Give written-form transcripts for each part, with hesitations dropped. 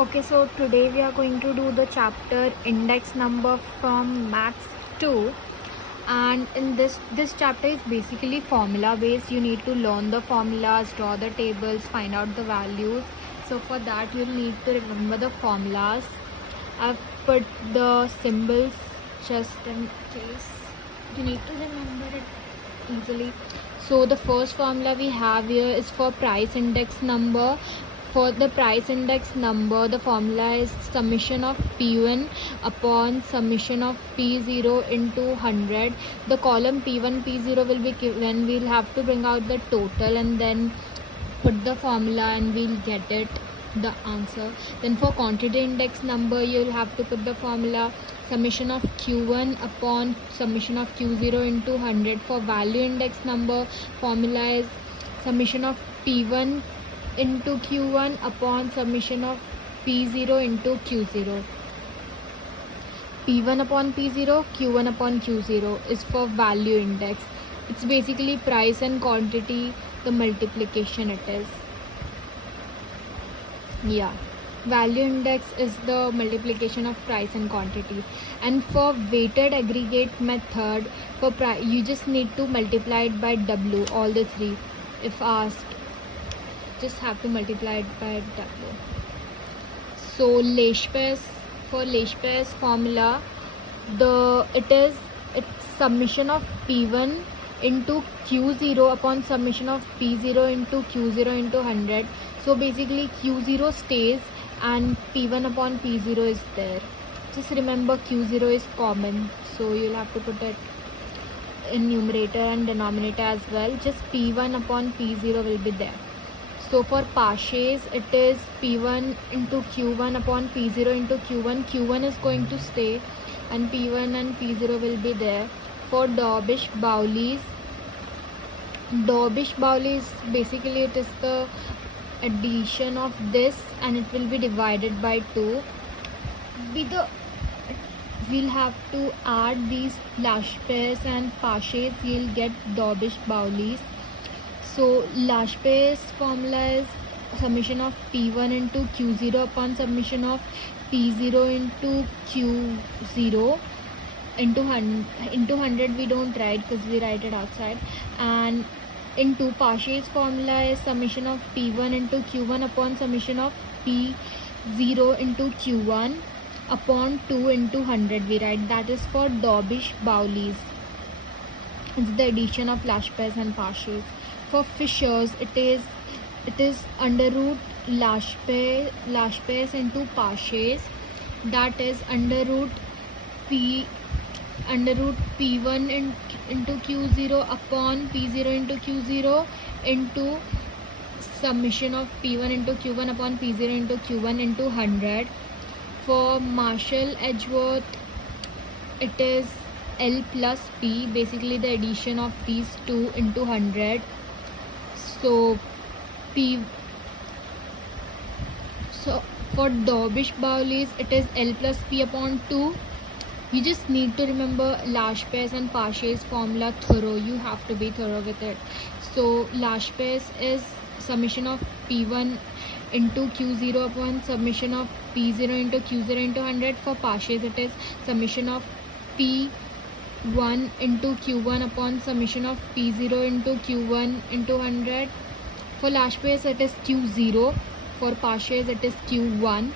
Okay, so today we are going to do the chapter index number from maths 2, and in this chapter is basically formula based. You need to learn the formulas, draw the tables, find out the values. So for that you'll need to remember the formulas. I've put the symbols just in case you need to remember it easily. So the first formula we have here is for price index number. For the price index number, the formula is summation of P1 upon summation of P0 into 100. The column P1, P0 will be given. We'll have to bring out the total and then put the formula and we'll get it, the answer. Then for quantity index number, you'll have to put the formula summation of Q1 upon summation of Q0 into 100. For value index number, formula is summation of P1 into Q1 upon summation of P0 into Q0. P1 upon P0, Q1 upon Q0 is for value index. It's basically price and quantity, the multiplication it is. Yeah, value index is the multiplication of price and quantity. And for weighted aggregate method, for price you just need to multiply it by W, all the three. If asked, just have to multiply it by W. So Leshpes, for Leshpes formula, it's summation of P1 into Q0 upon summation of P0 into Q0 into 100. So basically Q0 stays and P1 upon P0 is there. Just remember Q0 is common, so you'll have to put it in numerator and denominator as well. Just P1 upon P0 will be there. So for Paches, it is P1 into Q1 upon P0 into Q1. Q1 is going to stay and P1 and P0 will be there. For Dobbish-Bowley's basically it is the addition of this and it will be divided by 2. We'll have to add these Leshpes and Paches, you'll get Dobbish-Bowley's. So Leshpes formula is summation of P1 into Q0 upon summation of P0 into Q0 into 100 we don't write because we write it outside. And into Paches formula is summation of P1 into Q1 upon summation of P0 into Q1 upon 2 into 100 we write. That is for Dobbish-Bowley's. It's the addition of Leshpes and Paches. For Fishers, it is under root Leshpes into Paches. That is under root P1 into Q0 upon P0 into Q0 into summation of P1 into Q1 upon P0 into Q1 into 100. For Marshall-Edgeworth, it is L plus P, basically the addition of these two into 100. So for Dobbish-Bowley's, it is L plus P upon 2. You just need to remember Leshpes and Paches formula thorough. You have to be thorough with it. So Leshpes is summation of P1 into Q0 upon summation of P0 into Q0 into 100. For Paches, it is summation of P1 into Q1 upon summation of P0 into Q1 into 100. For Leshpes, it is Q0. For Paches, it is Q1.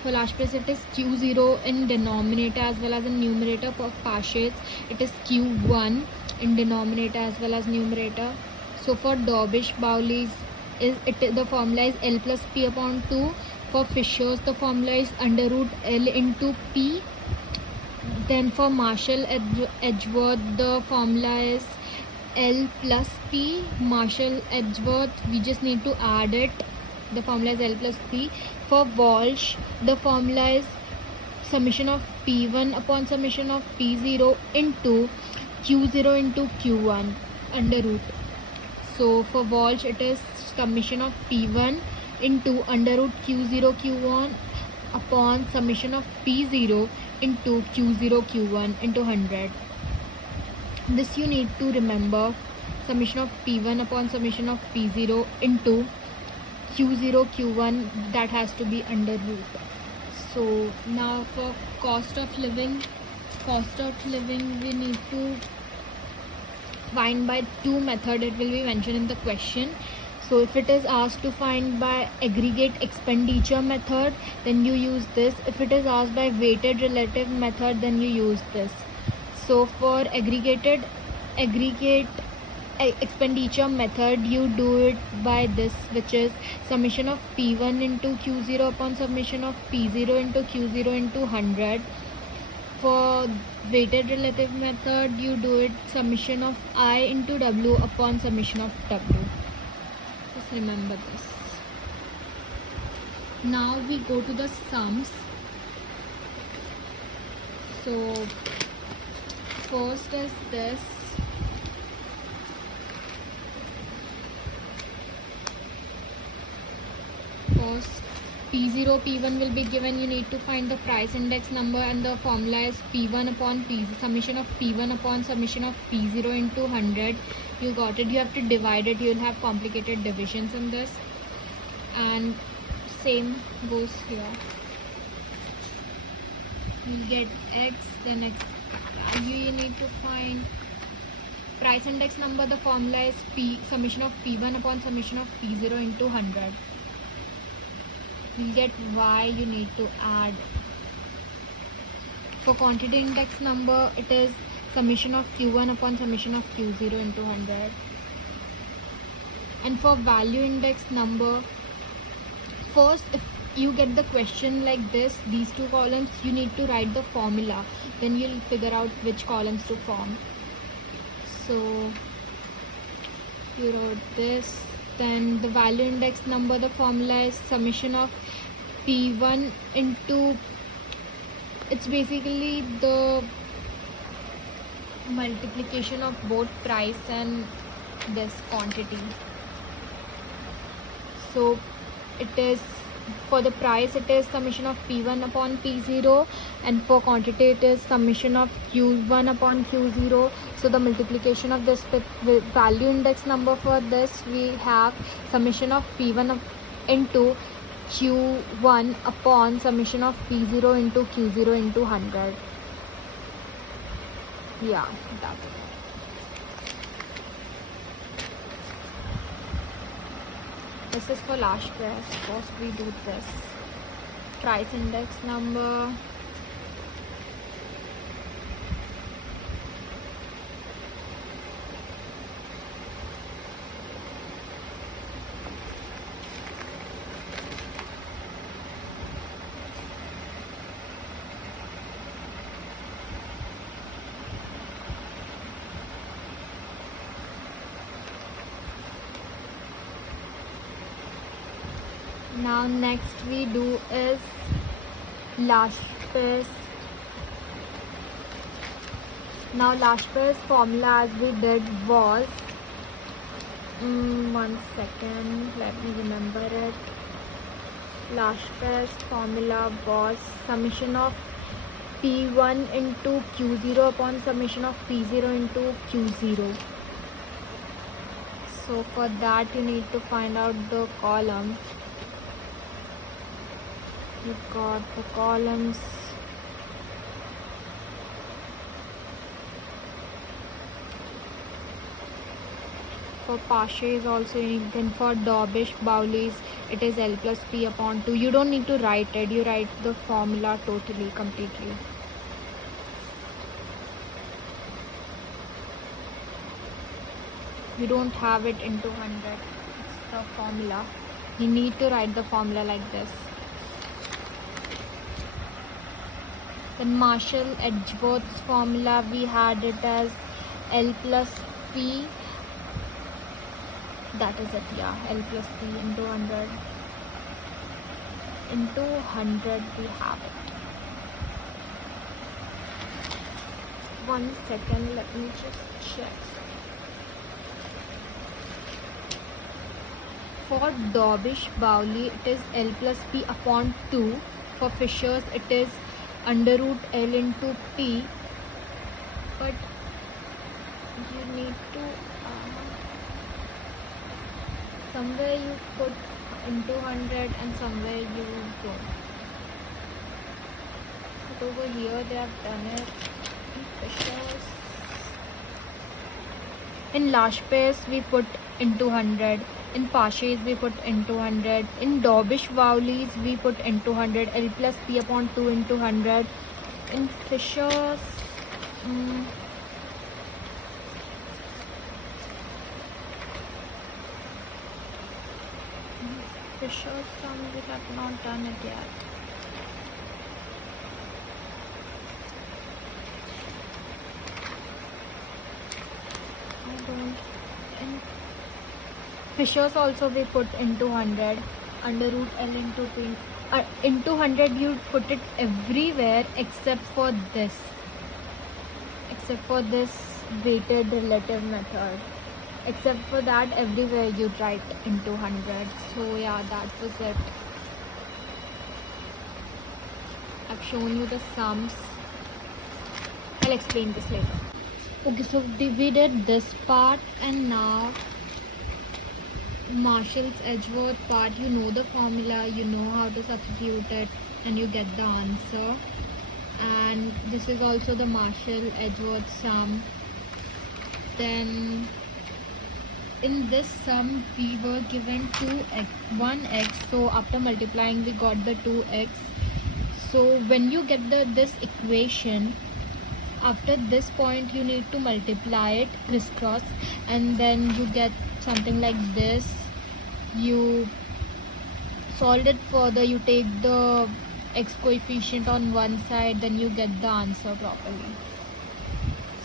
For Leshpes, it is Q0 in denominator as well as in numerator. For Paches, it is Q1 in denominator as well as numerator. So for Dobbish-Bowley's, the formula is L plus P upon 2. For Fishers, the formula is under root L into P. Then for Marshall-Edgeworth, the formula is L plus P. Marshall-Edgeworth, we just need to add it. The formula is L plus P. For Walsh, the formula is summation of P1 upon summation of P0 into Q0 into Q1 under root. So for Walsh, it is summation of P1 into under root Q0 Q1 upon summation of P0 into Q0 Q1 into 100. This you need to remember, summation of P1 upon summation of P0 into q0 q1, that has to be under root. So now for cost of living we need to find by two method. It will be mentioned in the question. So if it is asked to find by aggregate expenditure method, then you use this. If it is asked by weighted relative method, then you use this. So for aggregate expenditure method, you do it by this, which is summation of P1 into Q0 upon summation of P0 into Q0 into 100. For weighted relative method, you do it summation of I into W upon summation of W. Just remember this. Now we go to the sums. So first is this. First, P0, P1 will be given. You need to find the price index number, and the formula is P1 upon P, summation of P1 upon summation of P0 into 100. You got it. You have to divide it. You will have complicated divisions in this. And same goes here. You'll get X, then X value you need to find. Price index number, the formula is P, summation of P1 upon summation of P0 into 100. You'll get Y, you need to add. For quantity index number, it is summation of Q1 upon summation of Q0 into 100. And for value index number, first if you get the question like this, these two columns, you need to write the formula. Then you'll figure out which columns to form. So you wrote this. Then the value index number, the formula is summation of P1 into, it's basically the multiplication of both price and this quantity. So it is, for the price it is summation of P1 upon P0, and for quantity it is summation of Q1 upon Q0. So the multiplication of this with value index number, for this we have summation of P1 into Q1 upon summation of P0 into Q0 into 100. Yeah, that is it. This is for last price. First we do this. Price index number. Now next we do is last price. Now last price formula as we did was, one second, let me remember it. Last price formula was summation of P1 into Q0 upon summation of P0 into Q0. So for that you need to find out the column. You've got the columns. For Pasha is also unique. Then for Dobish Bowleys, it is L plus P upon 2. You don't need to write it. You write the formula totally, completely. You don't have it into 100. It's the formula. You need to write the formula like this. Then Marshall Edgeworth's formula, we had it as L plus P. That is it, yeah. L plus P into 100. Into 100 we have it. 1 second, let me just check. For Dobish Bowley, it is L plus P upon 2. For Fishers, it is under root L into P. But you need to somewhere you put into 100 and somewhere you don't. But over here they have done it in Fishers. In large pairs we put into 100. In Parshas we put into 100. In Dobbish Vowlies we put into 100. L plus P upon 2 into 100. In Fishers, Fishers sum we have not done it yet. In Fishers also we put into 100. Under root L into P. Into 100 you put it everywhere except for this. Except for this weighted relative method. Except for that, everywhere you write into 100. So yeah, that was it. I've shown you the sums. I'll explain this later. Okay, so we did this part, and now Marshall's Edgeworth part. You know the formula, you know how to substitute it, and you get the answer. And this is also the Marshall Edgeworth sum. Then in this sum we were given 1x, so after multiplying we got the 2x. So when you get this equation, after this point you need to multiply it crisscross, and then you get something like this. You solve it further, you take the x coefficient on one side, then you get the answer properly.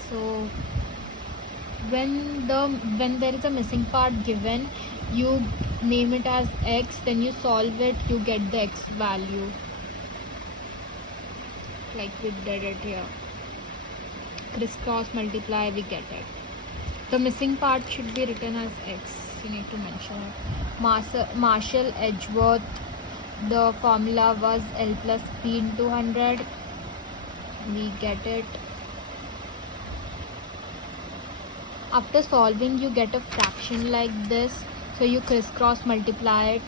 So when there is a missing part given, you name it as x, then you solve it, you get the x value, like we did it here. Crisscross multiply, we get it. The missing part should be written as x. You need to mention it. Marshall Edgeworth, the formula was L plus P into 100. We get it. After solving you get a fraction like this, so you crisscross multiply it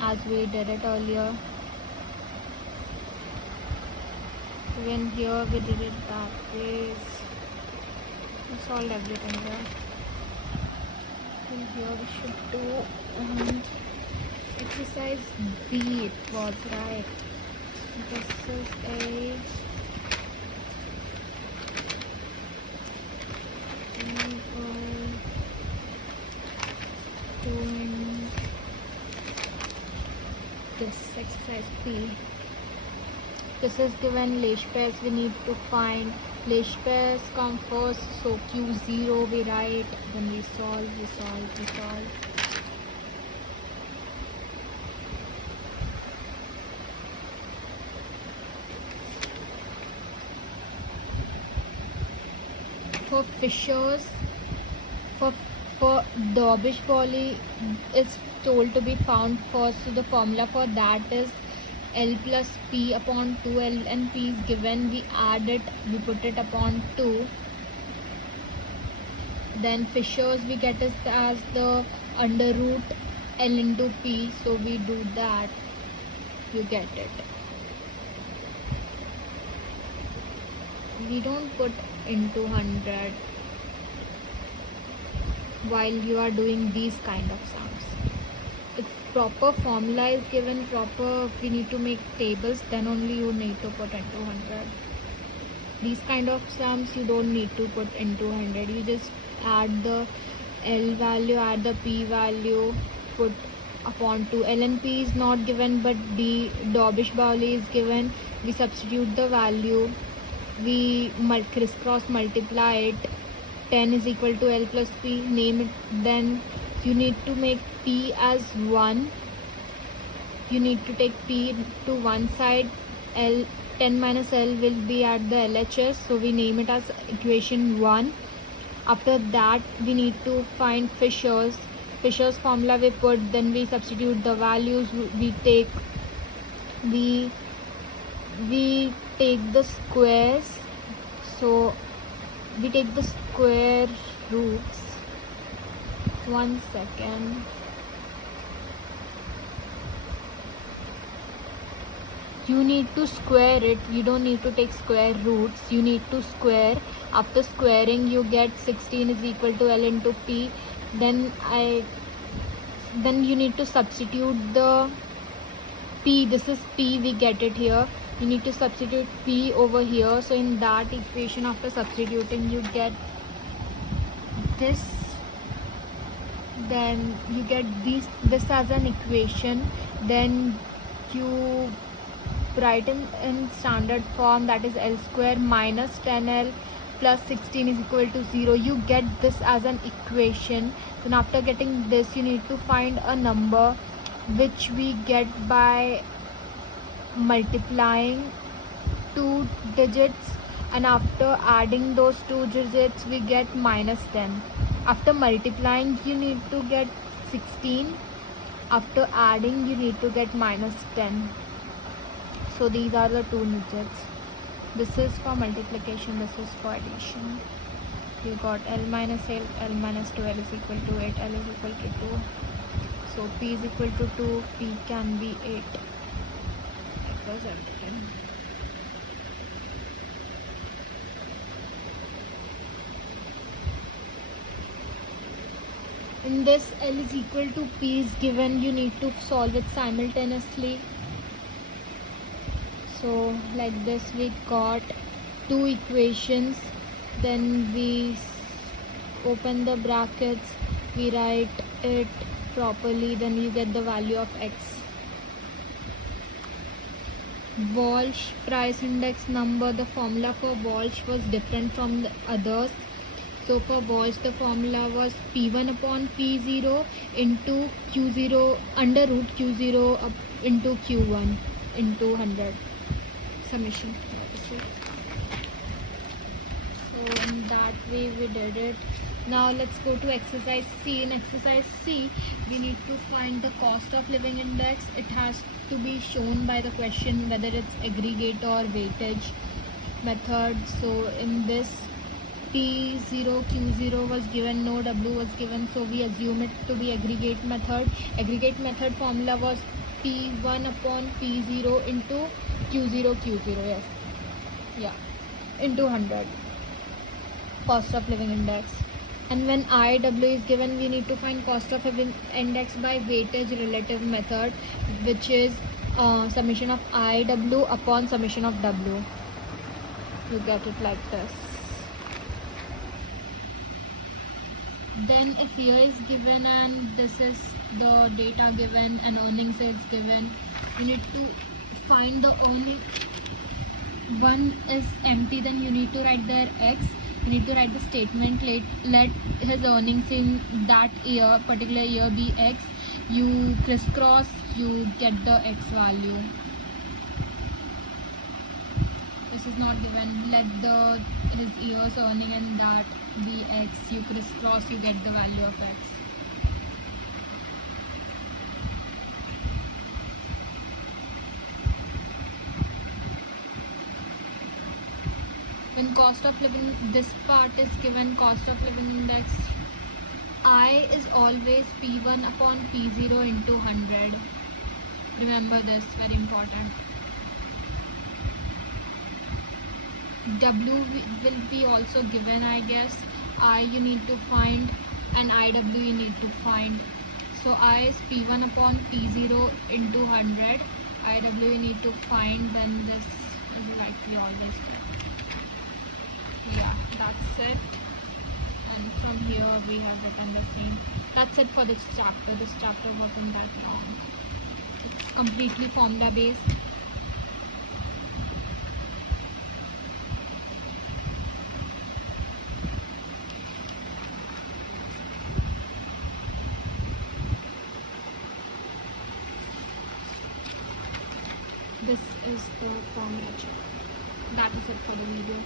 as we did it earlier. Even here we did it that way. We solved everything here. And here we should do exercise B. It was right. This is a doing this exercise B. This is given least pairs. We need to find least pairs come first, so Q0 we write, then we solve. For Fishers, for Dobbish Vowly is told to be found first, so the formula for that is L plus P upon 2. L and P is given, we add it, we put it upon 2. Then Fishers we get it as the under root L into P, so we do that, you get it. We don't put into 100 while you are doing these kind of sums. If proper formula is given, we need to make tables, then only you need to put into 100. These kind of sums you don't need to put into 100. You just add the L value, add the P value, put upon 2. L and P is not given, but the Dobbish Vowly is given. We substitute the value, we crisscross multiply it. 10 is equal to L plus P, name it. Then you need to make P as 1. You need to take P to one side. 10 minus L will be at the LHS, so we name it as equation 1. After that we need to find Fishers formula we put, then we substitute the values. We take the squares, so we take the square roots. 1 second. you need to square it. You don't need to take square roots, you need to square. After squaring you get 16 is equal to L into P. Then you need to substitute the P. This is P, we get it here. You need to substitute P over here. So in that equation, after substituting, you get this. Then you get this as an equation. Then you write in standard form, that is L square minus 10L plus 16 is equal to 0. You get this as an equation. Then after getting this, you need to find a number which we get by multiplying 2 digits, and after adding those 2 digits we get minus 10. After multiplying you need to get 16, after adding you need to get minus 10. So these are the 2 digits. This is for multiplication, this is for addition. You got L minus 8, L minus 2, L is equal to 8, L is equal to 2. So P is equal to 2, P can be 8. That was everything. In this, L is equal to P is given, you need to solve it simultaneously. So like this, we got 2 equations, then we open the brackets, we write it properly, then you get the value of X. Walsh price index number, the formula for Walsh was different from the others. So for Walsh the formula was P1 upon P0 into Q0 under root Q0 up into Q1 into 100 summation. So in that way we did it. Now let's go to exercise C. In exercise C, we need to find the cost of living index. It has to be shown by the question whether it's aggregate or weightage method. So in this, P0, Q0 was given, no W was given, so we assume it to be aggregate method. Aggregate method formula was P1 upon P0 into Q0, yes, yeah, into 100, cost of living index. And when IW is given, we need to find cost of living index by weightage relative method, which is summation of IW upon summation of W. You get it like this. Then if year is given and this is the data given and earnings is given, you need to find the earning. One is empty, then you need to write there X. You need to write the statement, let his earnings in that year, particular year, be X. You crisscross, you get the X value. This is not given, let his year's earning in that be X. You crisscross, you get the value of X. When cost of living, this part is given, cost of living index, I is always P1 upon P0 into 100. Remember this, very important. W will be also given, I guess. I you need to find, and IW you need to find. So I is P1 upon P0 into 100. IW you need to find, then this is like we always do. Yeah, that's it. And from here we have written the same. That's it for this chapter. This chapter wasn't that long. It's completely formula based. This is the formula check. That is it for the video.